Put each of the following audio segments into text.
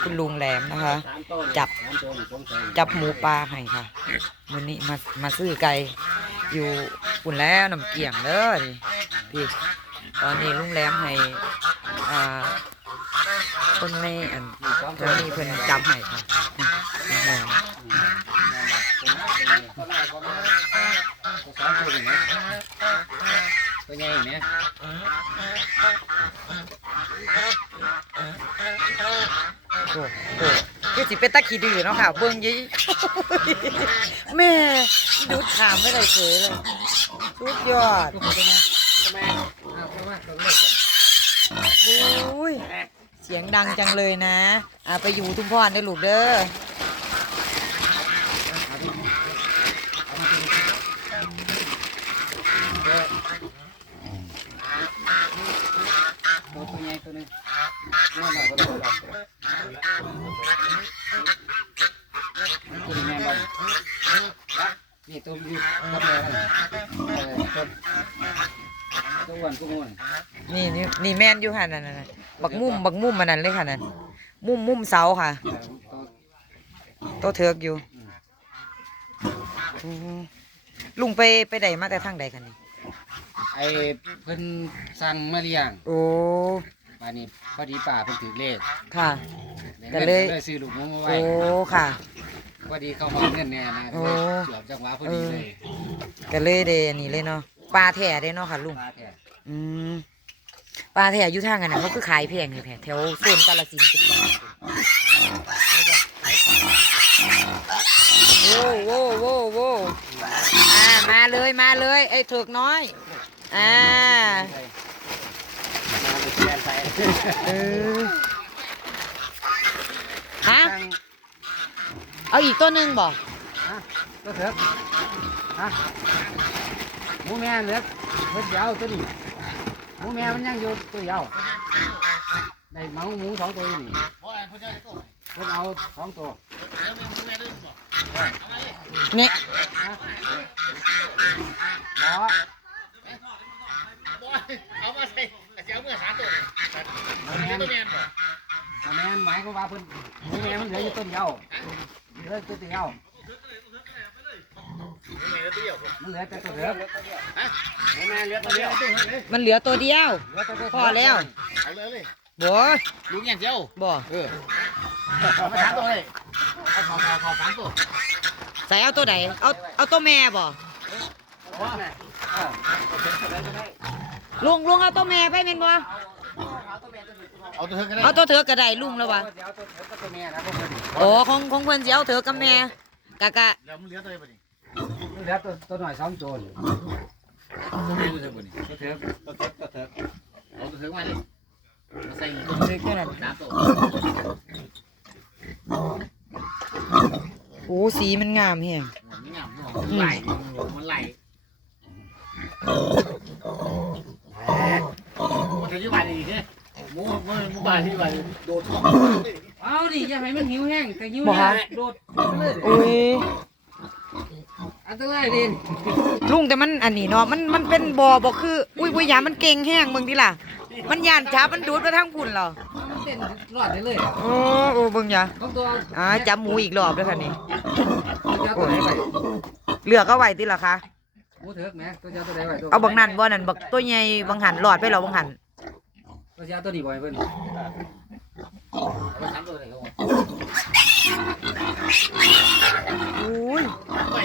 คุณลุงแหลมนะคะสามต้นจับสามต้นสงสัยจับหมูปลาให้ค่ะวันนี้มามาซื้อไก่อยู่ปุ่นแล้วน้ำเกี่ยงเด้อนี่พี่ตอนนี้ลุงแหลมให้อ่าคนในอันมีสองแถวนี้เพิ่นจำให้ค่ะลุงแหลมสามตัวนี่นะตัวใหญ่เนี่ย โอ้โหคือ สิเป็นตะขี้ดื้อเนาะค่ะ เบิ่งยี่แม่ดูถามไม่ได้เฉยเลยสุดยอดแม่เอาตัวมาตัวเล็กกันโอ้ยเสียงดังจังเลยนะอ่าไปอยู่ทุ่งพรเด้ลูกเด้อตัวใหญ่ตัวนึงนั่นแหละก็ได้ตัวนี้แม่บ้านนี่ตัวนี้ ตัวแม่ตัวตัวอ้วนตัวอ้วนนี่นี่นี่แม่นอยู่ค่ะนั่นน่ะบักมุมบักมุมมันนั่นเลยค่ะนั่นมุมมุมเสาค่ะโตเถิกอยู่ลุงไปไปใดมาแต่ทางใดกันนี่ไอ้เพิ่นสั่งมาเลี้ยงโอ้ป่านนี้พอดีป่าเพิ่นถือเลขค่ะก็ก็เลยซื้อลูกมูมาไว้โอ้ค่ะ พอดีเข้ามาเงินแน่นะโอ้ เกือบจังหวะพอดีเลยก็เลยเดอันนี้เลยเนาะปลาแถ่เด้เนาะค่ะลุงปลาแท้อืมปลาแถ่อยู่ทางกันน่ะเขาคือขายแพงเลยแท้แถวโซนกาฬสินธุ์จุดต่างโอ้โว้โว้โว้อ่ามาเลยมาเลยไอ้เถิกน้อย อ่าใช่มาเลยแกนใส่เออฮะ สั่ง เอาอีกตัวหนึ่งบ่ฮะก็เถอะฮะหมูแม่เหลือเพิ่นเดียวตัวนี้หมูแม่มันยังอยู่ตัวเดียวได้หมูหมูสองตัวอยู่นี่เพิ่นเอาสองตัวเนี่ยฮะหมอเอามาใส่เสียเมื่อสามตัวหมูแม่ตัวแมนบ่หมูแม่หมายความว่าเพิ่นหมูแม่มันเหลืออยู่ต้นเดียว เหลือตัวเดียวตัวแมนตัวเดียวมันเหลือแต่ตัวเดียวมูแม่เหลือตัวเดียวมันเหลือตัวเดียวเหลือแต่ตัวพอแล้วเอาเลยเลยบ่ลุงอย่างเดียวบ่เออเอามาสามตัวเลยเอาของเอาของสามตัวใส่เอาตัวไหนเอาเอาตัวแม่บ่ว่าไงเออลุงลุงเอาตัวแม่ไปเป็นบ่ เอาตัวเธอก็ได้เอาตัวเถือกก็ได้ลุงแล้ววะเดี๋ยวตัวเดี๋ยวตัวแม่นะพวกเพิ่นโอ้ของของเพิ่นสิเอาเถือกกับแม่กะกะแล้วมันเหลือตัวไหนบ่นี่เหลือตัวตัวหน่อยสองโจรตัวนี้ตัวเธอบ่นี่ตัวเถอะตัวเถอะตัวเถอะเอาตัวเธอมาเลยมาใส่ตัวเถือกแค่นั้นสามตัวโอ้สีมันงามแฮงมันงามมันไหลมันไหลมันจะอยู่บ้านอีกเนี่ย หมูมูหมูบานที่บ้านโดดท้องเอาดิอย่าให้มันหิวแห้งแต่หิวบ่แห้ฮะ งโดดเลยโอ้ยอันตรายดิลุงแต่มันอันนี้เนาะมันมันเป็นบ่อบ่คืออุ้ยอุ้ยยามันเก่งแฮงเบิ่งดิล่ะ มันยานจับมันดูดไปทางพุ่นเหรอมันเต้นรอดได้เลยโอ้โอ้เบิ่งยาต้องตัวอ่าจับหมูอีกรอบด้อค่ะนี่เจ้าตัวไหนไปเลือกเอาไว้ติล่ะคะ หมูเถอะแม่ตัวเจ้าตัวไหนไปตัวเอาบักนั่นบ่นั่นบักตัวใหญ่บังหันหลอดไปแล้วบังหัน ตัวเจ้าตัวนี้บ่อยเพิ่นเอาสามตัวเลยครับอุ้ยไป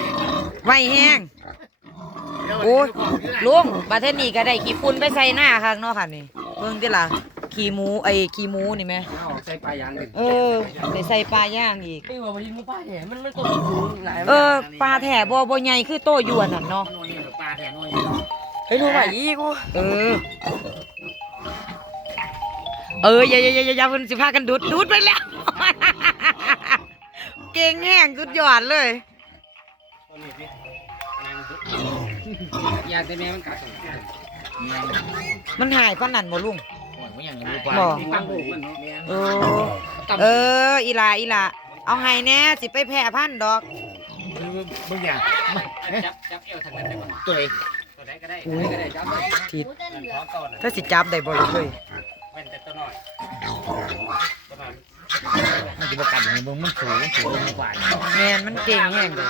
ไวแห้งโอ้ยลุงบาเทศนี่ก็ได้ขี้ฝุ่นไปใส่หน้าข้างเนาะค่ะนี่เบิ่งติล่ะขี้หมูไอ้ขี้หมูนี่แหมเอาออกใส่ปลายางดิเออได้ใส่ปลาย่างอีกไม่ว่าวันนี้มูป้าเนี่ยมันมันตัวสูงหลายเออปลาแถ่บ่บ่ใหญ่คือโตยวนน่ะเนาะน้อยปลาแถน้อยเฮ้ยรู้ไหวอีกู เออ เอออย่าอย่าอย่าอย่าอย่าเพิ่นสิพากันดูดดูดไปแล้ว เก่งแห้งสุดยอดเลยยางแต่แม่มันกัดมันหายปานนั้นบ่ลุงมันอย่างนี้ปลาบ่ตั้งลูกมันเนาะเออเอออีหลาอีหลาเอาให้แน่สิไปแพร่พันธุ์ดอกบางอย่างจับจับเอวทางนั้นได้บ่ตัวไหนตัวไหนก็ได้ตัวไหนก็ได้จับได้ทิศพร้อมต้นถ้าสิจับได้บ่ล่ะเฮ้ย เว้นแต่ตัวน้อยตัวน้อยจะประกันอย่างมึงมันสูงสูงกว่าแมนมันเก่งแห้งเลย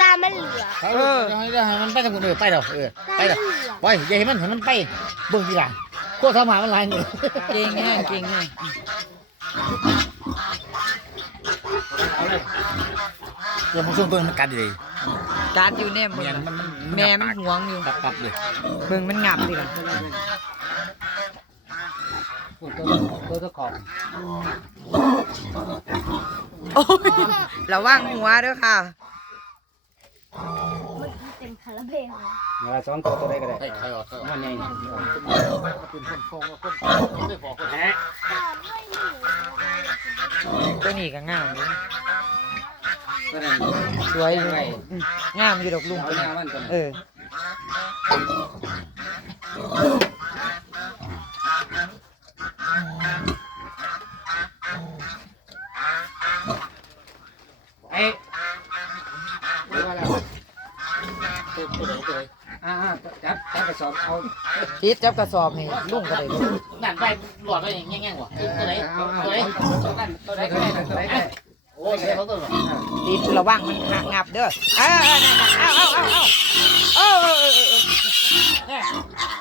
ตามันเหลือกเออให้มันไปทางคนอื่นไปเด้อเออตาไปมันเด้อเหลือกไปอย่าให้มันให้มันไปเบิ่งทีหลังโคตรสมามันลายเงี้ยเก่งแห้งเก่งแห้งอย่ามาส่งตัวมันกัดเลยการอยู่แนมแม่เบิ่งมันมันแม่มันหวงอยู่ตับตับเลยเบิ่งมันงับสิล่ะ ตัวตัวตัวขอบโอ้ยระวังหัวเด้อค่ะ เมื่อกี้เต็มคาราเบลเลยเวลาสองตัวตัวใดก็ได้ไอ้ใครออกมันใหญ่เป็นคนฟองคนไม่พอคนแฮะตาไม่เหลือกตัวนี้ก็งามอยู่ตัวนั้นสวยอยู่อืมงามอยู่ดอกลุงเอาตัวหนี้น้ามันตัวนั้นเออ อ้เรียกว่าอะไรตัวตัวไหนตัวไหนอ่าจับจับกระสอบเอาทิศจับกระสอบให้ลุงก็ได้ลูกนั่นไปหลอดไปแง่างๆว่ะตัวไหนเอาตัวไหนตัวนั้นตัวได้ตัวได้โอ้ยเขาตัวไหนทิศระวังมันหักงับเด้อเอ้าเอาเอาเอาเอาเอาเออเออเออเออ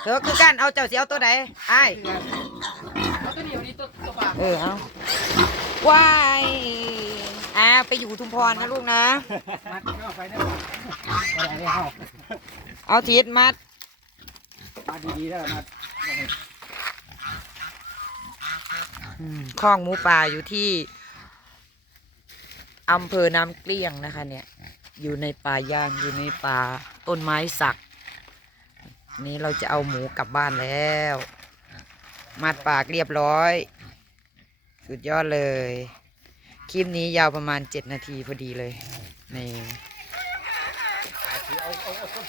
เธอคือกันเอาเจ้าสิเอาตัวใดอ้เออเอาว้ายอ่า ไปอยู่ทุมพรนะลูกนะ มัดเข้าไปนะอะไรเนี่ยเอาเอาทิศมัด มาดีๆแล้วมัดอืมคลองหมูป่าอยู่ที่อำเภอน้ำเกลี้ยงนะคะ เนี่ย อยู่ในป่ายางอยู่ในป่าต้นไม้สัก นี้เราจะเอาหมูกลับบ้านแล้ว มัดปากเรียบร้อย สุดยอดเลย คลิปนี้ยาวประมาณ 7 นาทีพอดีเลยนี่เอาเอาเอาต้น